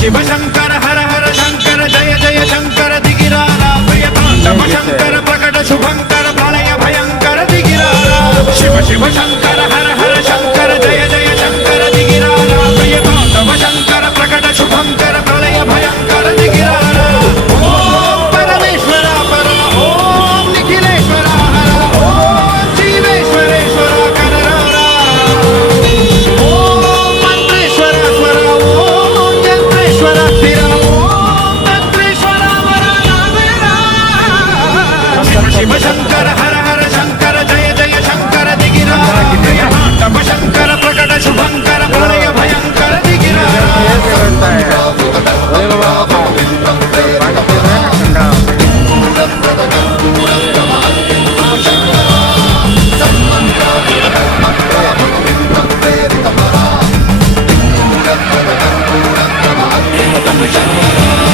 शिव शंकर हर हर शंकर जय जय शंकर दिगिरारा प्रियतांडव शंकर प्रकट शुभंकर प्रलय भयंकर दिगिरारा शिव शिव शंकर हर हर शंकर जय जय शंकर दिगिरारा प्रियतांडव शंकर प्रकट शुभंकर प्रलय भयंकर दिगिरारा ओम परमेश्वरा परम ओम निखिलेश्वरा हर ओम शिवेश्वरेश्वरा कनरारा ओम मंत्रेश्वरा स्वर ओम यंत्रेश्वरा स्थिर ओम तंत्रेश्वरा वरदानवेरा शिव शंकर हर हर शंकर जय जय शंकर दिगिरारा प्रियतांडव शंकर प्रकट शुभंकर प्रलय भयंकर दिगिरारा Shut